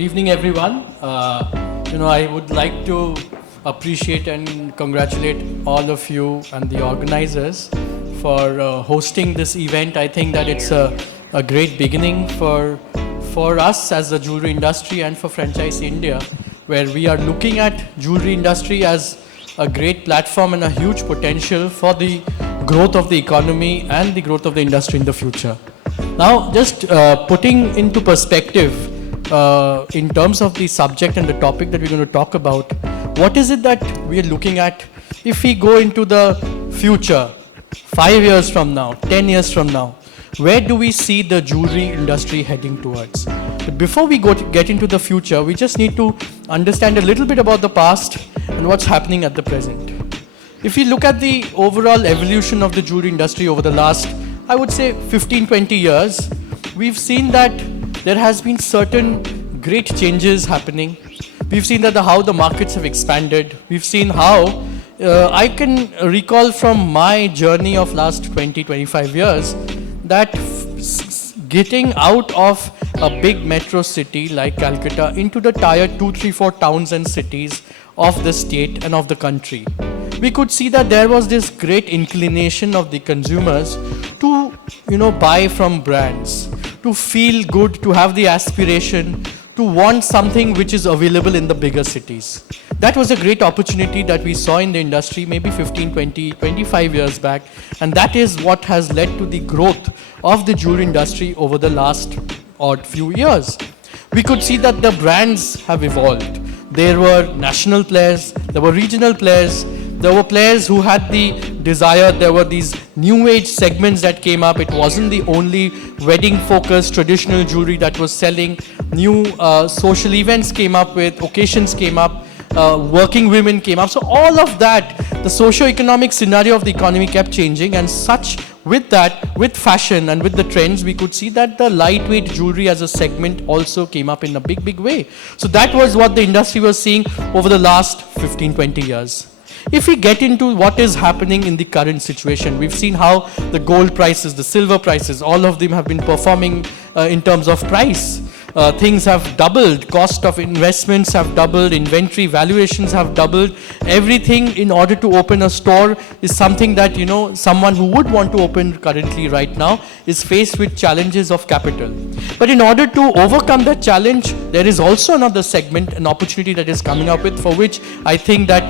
Good evening, everyone. I would like to appreciate and congratulate all of you and the organizers for hosting this event. I think that it's a great beginning for us as the jewelry industry and for Franchise India, where we are looking at jewelry industry as a great platform and a huge potential for the growth of the economy and the growth of the industry in the future. Now, just putting into perspective, in terms of the subject and the topic that we're going to talk about, what is it that we are looking at if we go into the future, 5 years from now, 10 years from now, where do we see the jewelry industry heading towards? But before we get into the future, we just need to understand a little bit about the past and what's happening at the present. If you look at the overall evolution of the jewelry industry over the last, I would say 15-20 years, we've seen that there has been certain great changes happening. We've seen that how the markets have expanded. We've seen how, I can recall from my journey of last 20-25 years, that getting out of a big metro city like Calcutta into the tier 2, 3, 4 towns and cities of the state and of the country, we could see that there was this great inclination of the consumers to, buy from brands, to feel good, to have the aspiration, to want something which is available in the bigger cities. That was a great opportunity that we saw in the industry maybe 15, 20, 25 years back, and that is what has led to the growth of the jewelry industry over the last odd few years. We could see that the brands have evolved. There were national players, there were regional players, there were players who had the desire. There were these new age segments that came up. It wasn't the only wedding focused traditional jewelry that was selling. New social events came up with, occasions came up, working women came up. So all of that, the socio-economic scenario of the economy kept changing, and such with that, with fashion and with the trends, we could see that the lightweight jewelry as a segment also came up in a big way. So that was what the industry was seeing over the last 15-20 years. If we get into what is happening in the current situation, we've seen how the gold prices, the silver prices, all of them have been performing in terms of price. Things have doubled, cost of investments have doubled, inventory valuations have doubled. Everything in order to open a store is something that, someone who would want to open currently right now is faced with challenges of capital. But in order to overcome that challenge, there is also another segment, an opportunity that is coming up with, for which I think that,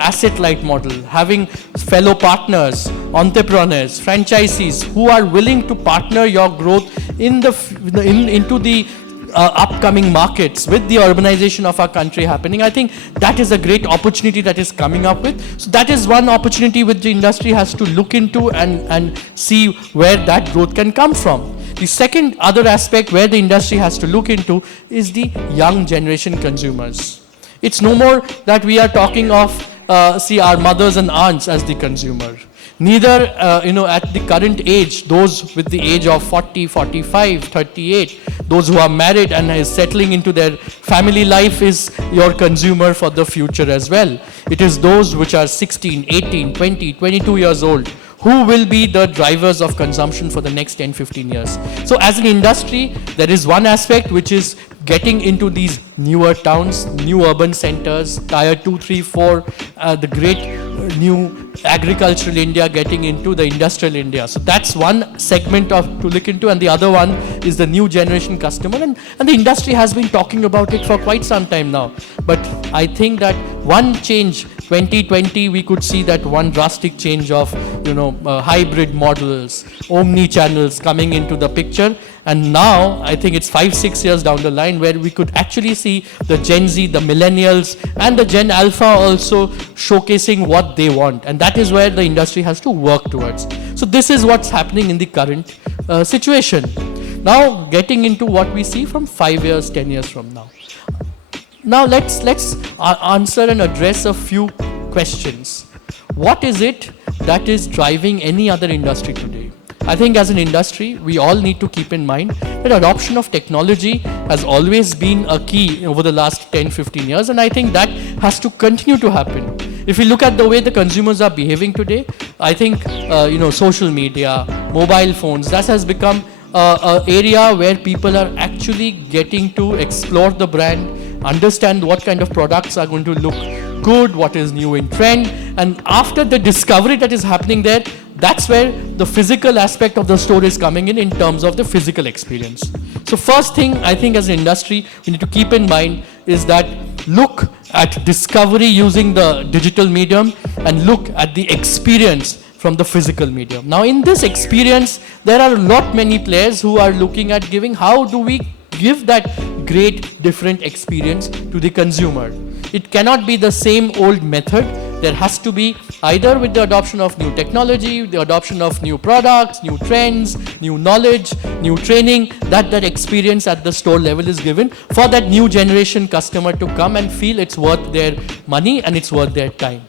asset light model, having fellow partners, entrepreneurs, franchisees who are willing to partner your growth into the upcoming markets with the urbanization of our country happening. I think that is a great opportunity that is coming up with. So that is one opportunity which the industry has to look into and see where that growth can come from. The second other aspect where the industry has to look into is the young generation consumers. It's no more that we are talking of our mothers and aunts as the consumer. Neither, at the current age, those with the age of 40, 45, 38, those who are married and is settling into their family life is your consumer for the future as well. It is those which are 16, 18, 20, 22 years old who will be the drivers of consumption for the next 10, 15 years. So as an industry, there is one aspect which is getting into these newer towns, new urban centers, tier 2, 3, 4, the great new agricultural India getting into the industrial India. So that's one segment to look into, and the other one is the new generation customer, and the industry has been talking about it for quite some time now. But I think that one change, 2020, we could see that one drastic change of hybrid models, omnichannels coming into the picture. And now, I think it's 5-6 years down the line where we could actually see the Gen Z, the millennials, and the Gen Alpha also showcasing what they want. And that is where the industry has to work towards. So this is what's happening in the current situation. Now, getting into what we see from 5 years, 10 years from now. Now, let's answer and address a few questions. What is it that is driving any other industry today? I think as an industry, we all need to keep in mind that adoption of technology has always been a key over the last 10-15 years, and I think that has to continue to happen. If you look at the way the consumers are behaving today, I think social media, mobile phones, that has become area where people are actually getting to explore the brand, understand what kind of products are going to look good, what is new in trend, and after the discovery that is happening there, that's where the physical aspect of the store is coming in terms of the physical experience. So first thing I think as an industry we need to keep in mind is that look at discovery using the digital medium and look at the experience from the physical medium. Now in this experience, there are many players who are looking at giving how do we give that great different experience to the consumer. It cannot be the same old method. There has to be either with the adoption of new technology, the adoption of new products, new trends, new knowledge, new training, that experience at the store level is given for that new generation customer to come and feel it's worth their money and it's worth their time.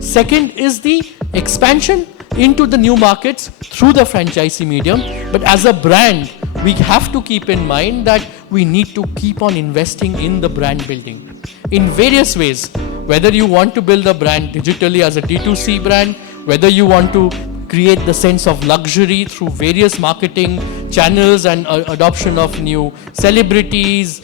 Second is the expansion into the new markets through the franchisee medium. But as a brand, we have to keep in mind that we need to keep on investing in the brand building in various ways. Whether you want to build a brand digitally as a D2C brand, whether you want to create the sense of luxury through various marketing channels and adoption of new celebrities,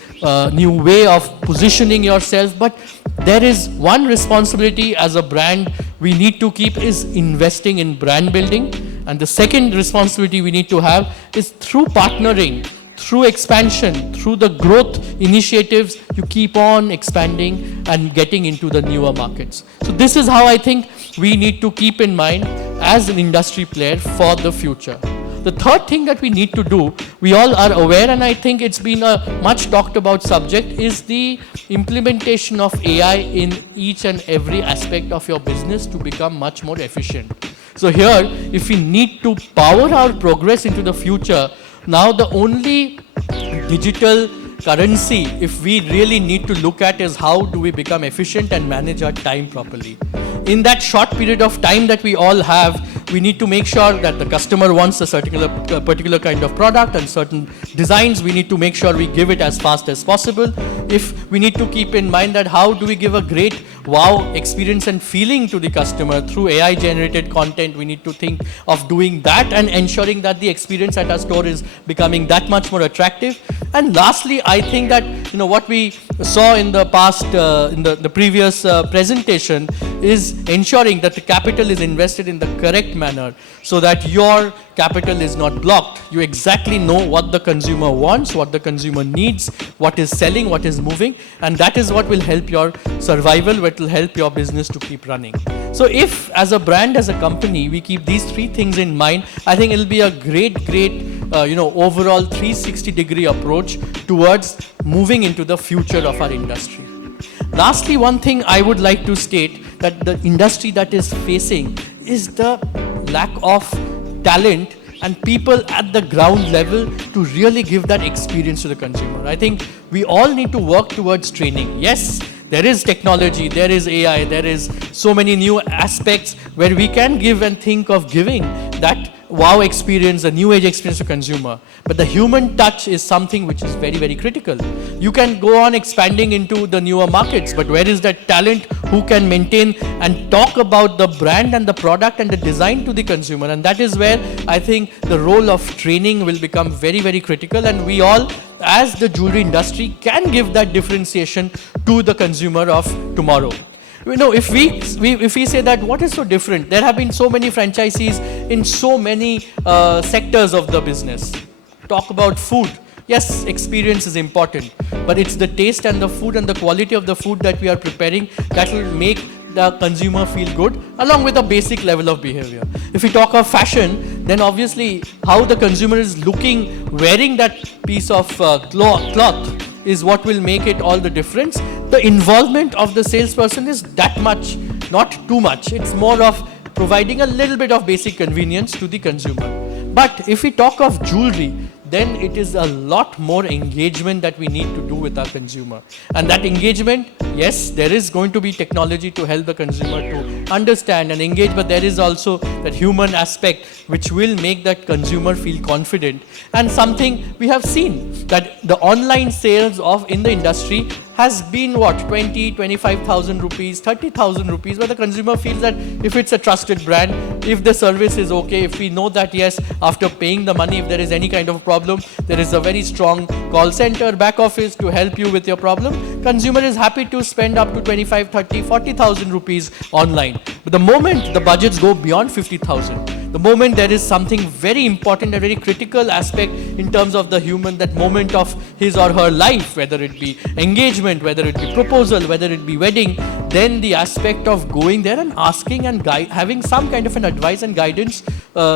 new way of positioning yourself. But there is one responsibility as a brand we need to keep is investing in brand building. And the second responsibility we need to have is through partnering, through expansion, through the growth initiatives, you keep on expanding and getting into the newer markets. So this is how I think we need to keep in mind as an industry player for the future. The third thing that we need to do, we all are aware, and I think it's been a much talked about subject, is the implementation of AI in each and every aspect of your business to become much more efficient. So here, if we need to power our progress into the future, now the only digital currency, if we really need to look at, is how do we become efficient and manage our time properly. In that short period of time that we all have, we need to make sure that the customer wants a particular kind of product and certain designs. We need to make sure we give it as fast as possible. If we need to keep in mind that how do we give a great wow experience and feeling to the customer through AI generated content, we need to think of doing that and ensuring that the experience at our store is becoming that much more attractive. And lastly, I think that what we saw in the past, in the previous presentation, is ensuring that the capital is invested in the correct manner so that your capital is not blocked. You exactly know what the consumer wants, what the consumer needs, what is selling, what is moving, and that is what will help your survival, what will help your business to keep running. So if as a brand, as a company, we keep these three things in mind, I think it'll be a great overall 360-degree approach towards moving into the future of our industry. Lastly, one thing I would like to state that the industry that is facing is the lack of talent and people at the ground level to really give that experience to the consumer. I think we all need to work towards training. Yes, there is technology, there is AI, there is so many new aspects where we can give and think of giving that wow experience, a new age experience to consumer. But the human touch is something which is very, very critical. You can go on expanding into the newer markets, but where is that talent who can maintain and talk about the brand and the product and the design to the consumer? And that is where I think the role of training will become very, very critical, and we all as the jewelry industry can give that differentiation to the consumer of tomorrow. If we say that what is so different, there have been so many franchisees in so many sectors of the business. Talk about food. Yes, experience is important, but it's the taste and the food and the quality of the food that we are preparing that will make the consumer feel good, along with a basic level of behavior. If we talk of fashion, then obviously how the consumer is looking, wearing that piece of cloth is what will make it all the difference. The involvement of the salesperson is that much, not too much. It's more of providing a little bit of basic convenience to the consumer. But if we talk of jewelry, then it is a lot more engagement that we need to do with our consumer. And that engagement, yes, there is going to be technology to help the consumer to understand and engage, but there is also that human aspect which will make that consumer feel confident. And something we have seen that the online sales in the industry has been what, 20, 25,000 rupees, 30,000 rupees, where the consumer feels that if it's a trusted brand, if the service is okay, if we know that yes, after paying the money, if there is any kind of problem, there is a very strong call center, back office to help you with your problem, consumer is happy to spend up to 25, 30, 40,000 rupees online. But the moment the budgets go beyond 50,000, the moment there is something very important, a very critical aspect in terms of the human, that moment of his or her life, whether it be engagement, whether it be proposal, whether it be wedding, then the aspect of going there and asking and having some kind of an advice and guidance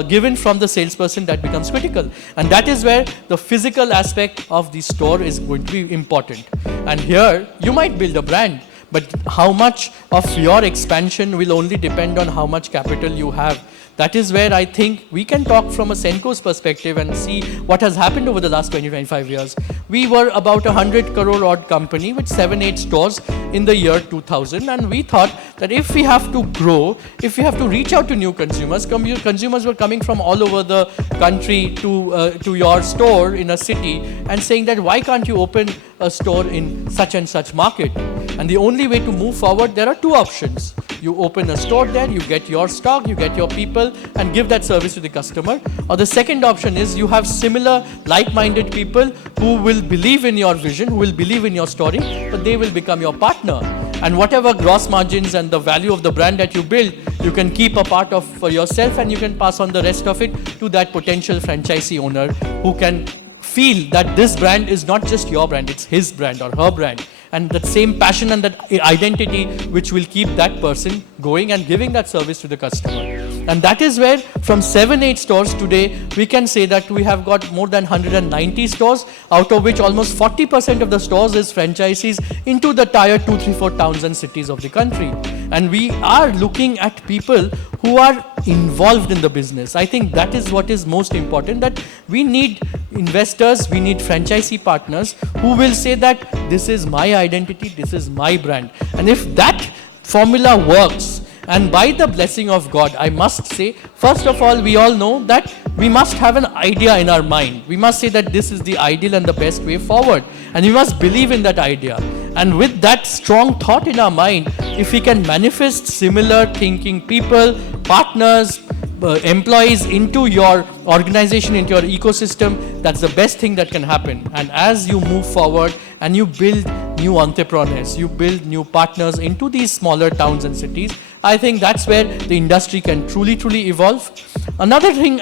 given from the salesperson, that becomes critical. And that is where the physical aspect of the store is going to be important. And here, you might build a brand, but how much of your expansion will only depend on how much capital you have. That is where I think we can talk from a Senco's perspective and see what has happened over the last 20-25 years. We were about 100 crore odd company with 7-8 stores in the year 2000, and we thought that if we have to grow, if we have to reach out to new consumers, consumers were coming from all over the country to your store in a city and saying that why can't you open a store in such and such market? And the only way to move forward, there are two options. You open a store there, you get your stock, you get your people, and give that service to the customer. Or the second option is you have similar like-minded people who will believe in your vision, who will believe in your story, but they will become your partner. And whatever gross margins and the value of the brand that you build, you can keep a part of for yourself, and you can pass on the rest of it to that potential franchisee owner who can feel that this brand is not just your brand, it's his brand or her brand. And that same passion and that identity which will keep that person going and giving that service to the customer. And that is where from 7-8 stores today, we can say that we have got more than 190 stores, out of which almost 40% of the stores is franchisees into the tier 2, 3, 4 towns and cities of the country. And we are looking at people who are involved in the business. I think that is what is most important, that we need investors, we need franchisee partners who will say that this is my identity, this is my brand. And if that formula works, and by the blessing of God, I must say, first of all, we all know that we must have an idea in our mind. We must say that this is the ideal and the best way forward. And we must believe in that idea. And with that strong thought in our mind, if we can manifest similar thinking people, partners, employees into your organization, into your ecosystem, that's the best thing that can happen. And as you move forward and you build new entrepreneurs, you build new partners into these smaller towns and cities, I think that's where the industry can truly, truly evolve. Another thing,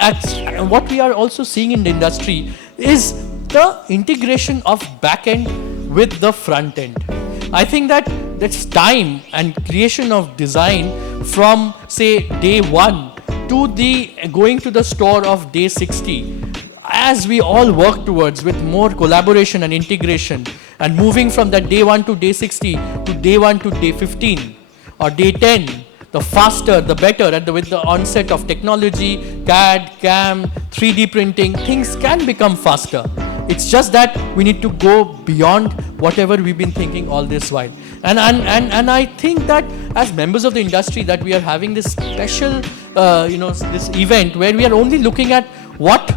what we are also seeing in the industry is the integration of back end with the front end. I think that that's time and creation of design from, say, day 1 to the going to the store of day 60. As we all work towards with more collaboration and integration and moving from that day 1 to day 60 to day 1 to day 15 or day 10, the faster, the better. And with the onset of technology, CAD, CAM, 3D printing, things can become faster. It's just that we need to go beyond whatever we've been thinking all this while. And I think that as members of the industry that we are having this special, this event where we are only looking at what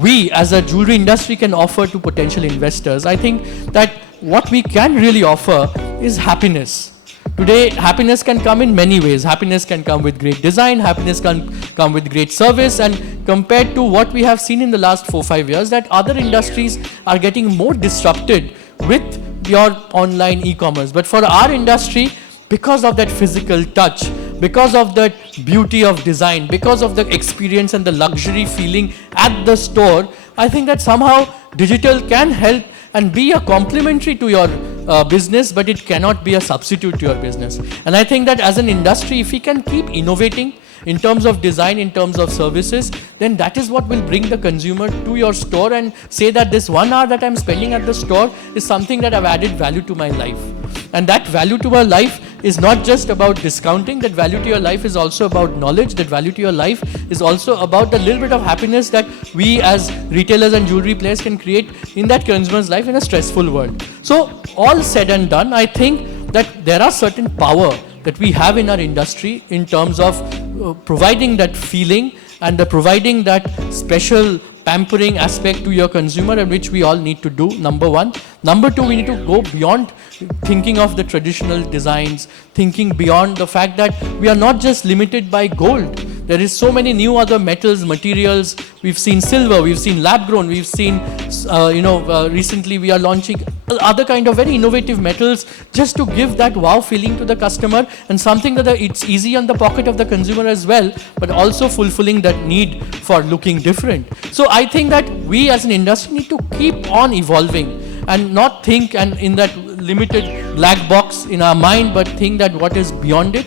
we as a jewelry industry can offer to potential investors. I think that what we can really offer is happiness. Today, happiness can come in many ways. Happiness can come with great design, happiness can come with great service, and compared to what we have seen in the last 4-5 years, that other industries are getting more disrupted with your online e-commerce. But for our industry, because of that physical touch, because of that beauty of design, because of the experience and the luxury feeling at the store, I think that somehow digital can help and be a complementary to your business, but it cannot be a substitute to your business. And I think that as an industry, if we can keep innovating in terms of design, in terms of services, then that is what will bring the consumer to your store and say that this 1 hour that I'm spending at the store is something that I've added value to my life. And that value to our life is not just about discounting, that value to your life is also about knowledge, that value to your life is also about the little bit of happiness that we as retailers and jewelry players can create in that consumer's life in a stressful world. So all said and done, I think that there are certain power that we have in our industry in terms of providing that feeling and providing that special pampering aspect to your consumer, and which we all need to do, number one. Number two, we need to go beyond thinking of the traditional designs, thinking beyond the fact that we are not just limited by gold. There is so many new other metals, materials. We've seen silver, we've seen lab grown, we've seen, recently we are launching other kind of very innovative metals, just to give that wow feeling to the customer, and something that it's easy on the pocket of the consumer as well, but also fulfilling that need for looking different. So I think that we as an industry need to keep on evolving and not think and in that limited black box in our mind, but think that what is beyond it.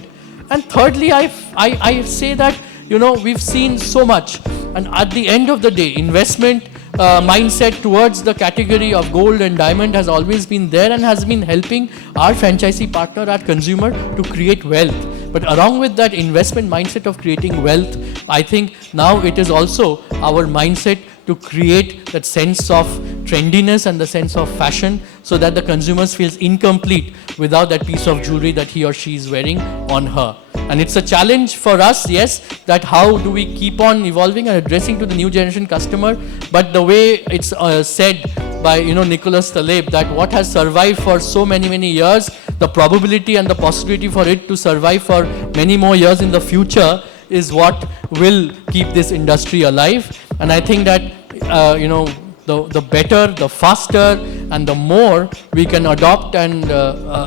And thirdly, I say that, we've seen so much, and at the end of the day, investment mindset towards the category of gold and diamond has always been there and has been helping our franchisee partner, our consumer, to create wealth. But along with that investment mindset of creating wealth, I think now it is also our mindset to create that sense of trendiness and the sense of fashion, so that the consumers feels incomplete without that piece of jewelry that he or she is wearing on her. And it's a challenge for us, yes, that how do we keep on evolving and addressing to the new generation customer. But the way it's said by Nicholas Taleb, that what has survived for so many years, the probability and the possibility for it to survive for many more years in the future is what will keep this industry alive. And I think that the better, the faster, and the more we can adopt and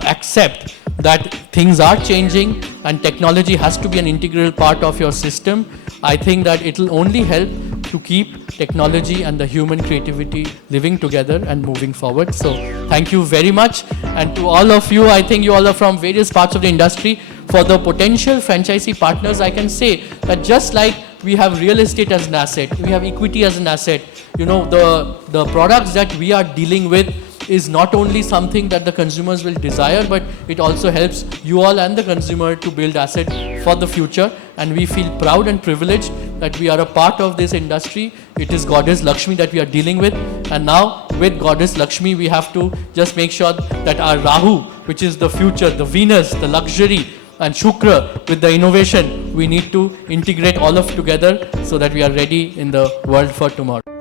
accept that things are changing and technology has to be an integral part of your system, I think that it will only help to keep technology and the human creativity living together and moving forward. So thank you very much. And to all of you, I think you all are from various parts of the industry. For the potential franchisee partners, I can say that just like we have real estate as an asset, we have equity as an asset, the products that we are dealing with is not only something that the consumers will desire, but it also helps you all and the consumer to build asset for the future. And we feel proud and privileged that we are a part of this industry. It is Goddess Lakshmi that we are dealing with. And now with Goddess Lakshmi, we have to just make sure that our Rahu, which is the future, the Venus, the luxury, and Shukra with the innovation, we need to integrate all of together so that we are ready in the world for tomorrow.